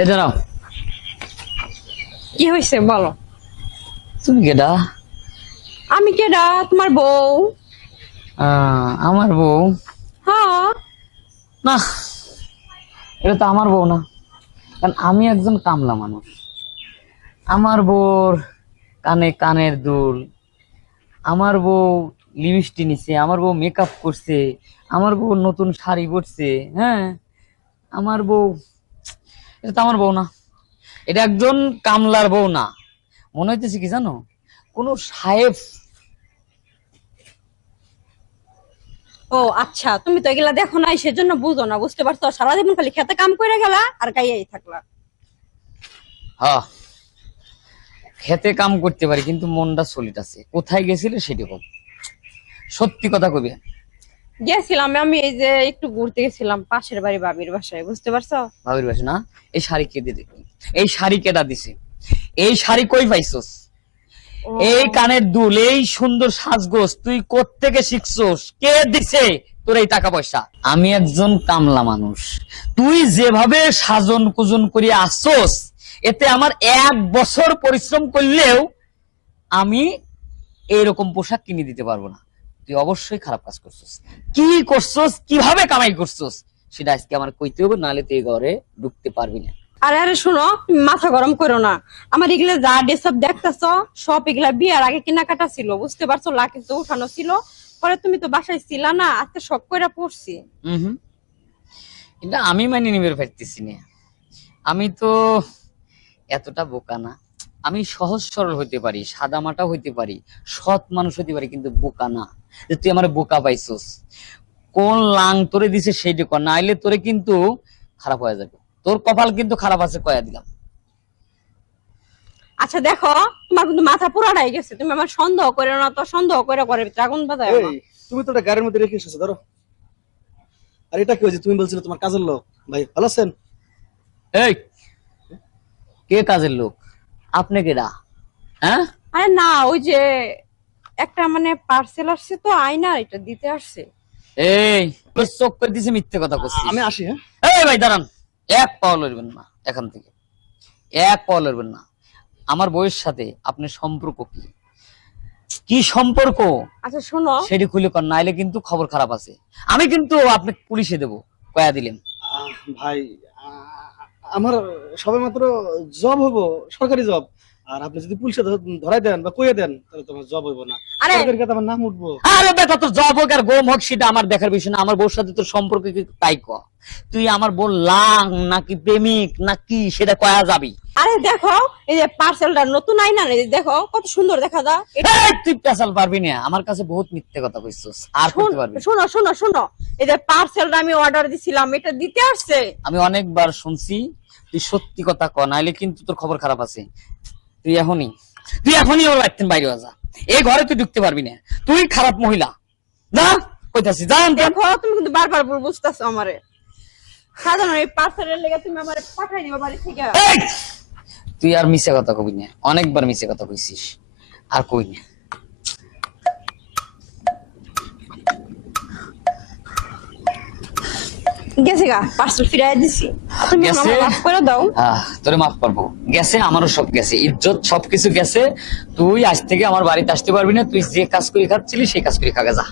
এই দাঁড়াও। কি হয়েছে বলো। তুমি কেডা? আমি কেডা? তোমার বউ। আমার বউ? হ্যাঁ। না, এটা তো আমার বউ না, কারণ আমি একজন কামলা মানুষ। আমার বউর কানে কানের দুল, আমার বউ লিপস্টিক নিছে, আমার বউ মেকআপ করছে, আমার বউ নতুন শাড়ি পরছে। হ্যাঁ, আমার বউ, এটা তো আমার বউ না। এটা একজন কামলার বউ না, মনে হইতেছে কি জানো, কোন সাহেব। ও আচ্ছা, তুমি তো এগুলা দেখো নাই, সেজন্য বুঝো না। বুঝতে পারছো? সারাদিন খালি খেতে কাম করে গেলা আর গাইয়াই থাকলা। হ্যাঁ, খেতে কাম করতে পারি কিন্তু মনটা চলিতেছে। কোথায় গেছিলে সেটি বল, সত্যি কথা কবি। গেছিলাম আমি, এই যে একটু ঘুরতে গেছিলাম পাশের বাড়ি বাবির বাসায়। বুঝতে পারছো? ভাবির বাসা না? এই শাড়ি কে দিদি? এই শাড়ি কেডা দিছে? এই শাড়ি কই পাইছস? ও, এই কানের দুল, এই সুন্দর সাজগোজ তুই কোত্থেকে শিখছস? কে দিছে তোর এই টাকা পয়সা? আমি একজন কামলা মানুষ, তুই যেভাবে সাজন কুজন করে আসছস, এতে আমার 1 বছর পরিশ্রম করলেও আমি এইরকম পোশাক কিনে দিতে পারবো না। তুই অবশ্যই খারাপ কাজ করছস। কি করছস, কিভাবে কামাই করছস সেটা আজকে আমার কইতে হবে, নাহলে তুই ঘরে ঢুকতে পারবি না। আরে আরে শোনো, তুমি মাথা গরম করো না। আমার এগুলা যা ড্রেসআপ দেখতেছো সব এগুলা বিয়ার আগে কেনাকাটা ছিল। বুঝতে পারছো? লাখে তো উঠানো ছিল, পরে তুমি তো বাসায় ছিলা না, আজকে শখ কইরা পড়ছি। হম, এটা আমি মানে নিবে পারতেছি না। আমি তো এতটা বোকা না। আমি সহজ সরল হইতে পারি, সাদা মাটা হইতে পারি, সৎ মানুষ হইতে পারি, কিন্তু বোকা না। যে তুই আমার বোকা পাইছস, কোন লাং তোরে দিছে সেইটা কর, নাইলে তোরে কিন্তু খারাপ হয়ে যাবে। তোর কপাল কিন্তু খারাপ আছে, কয়া দিলাম। আচ্ছা দেখো, তোমার কিন্তু মাথা পুরাটাই গেছে। তুমি আমার সন্দেহ করে না তো, সন্দেহ করে করে আগুন বাজায় না। এই, তুমি তো এটা গাড়ির মধ্যে রেখে এসেছো, ধরো। আর এটা কি হয়েছে? তুমি বলছিলে তোমার কাজের লোক। ভাই ভালো আছেন? এই, কে কাজের লোক? আপনি কেডা? হ্যাঁ, আরে না, ওই যে একটা মানে পার্সেল আসছে তো, আয়না এটা দিতে আসছে। এই তোর চোখ করে দিছে, মিথ্যে কথা করছিস। আমি আসি, হ্যাঁ। এই ভাই দাঁড়ান, এক পাও লড়বেন না এখান থেকে, এক পাও লড়বেন না। আমার বউয়ের সাথে আপনার সম্পর্ক কি? কি সম্পর্ক আচ্ছা শোনো, সেটি খুলে কর, নাইলে কিন্তু খবর খারাপ আছে। আমি কিন্তু আপনি পুলিশে দেবো, কয়া দিলেন। ভাই, আমার সবে মাত্র জব হবো, সরকারি জব। আর আপনি যদি পুলিশে ধরাই দেন বা কইয়ে দেন, তাহলে তোমার জব হইব না। আরে সরকারি কাছে আমার নাম উঠবো। আরে বেটা, তোর জব হোক আর গোম হোক সেটা আমার দেখার বিষয় না। আমার বউর সাথে তোর সম্পর্ক কি তাই ক? তুই আমার বউ লাং নাকি প্রেমিক নাকি সেটা কয়া যাবি? আরে দেখো, এই যে পার্সেলটা নতুন আয়না, এই যে দেখো কত সুন্দর দেখা যায়। এই, তুই পেশাল পারবি না, আমার কাছে বহুত মিথ্যে কথা কইছস, আর করতে পারবি না। শোনো শোনো শোনো, এই যে পার্সেলটা আমি অর্ডার দিছিলাম, এটা দিতে আসছে। আমি অনেকবার শুনছি, তুই সত্যি কথা ক, নাইলে কিন্তু তোর খবর খারাপ আছে। তুই এখনই ওর বাড়িতে বাইরে হয়ে যা। এই ঘরে তুই ঢুকতে পারবি না, তুই খারাপ মহিলা। যা, কইতাছি যা। দেখো তুমি কিন্তু বারবার ভুল বুঝতেছো আমারে। সাধারণ এই পার্সেলের লেগে তুমি আমারে পাঠাই দিবা বাড়ি থেকে। এই, তুই আর মিছে কথা কবি না, অনেকবার মিছে কথা কইছিস, আর কই না। গেছে গা, পার্সেল ফিরাই দিছি, তুমি গেছে? আমাকে মাফ করে দাও। তোরে মাফ করবো? গেছে, আমারও সব গেছে, ইজ্জত সবকিছু গেছে। তুই আজ থেকে আমার বাড়িতে আসতে পারবি না। তুই যে কাজ করে খাচ্ছিলি সেই কাজ করে খাগে যা।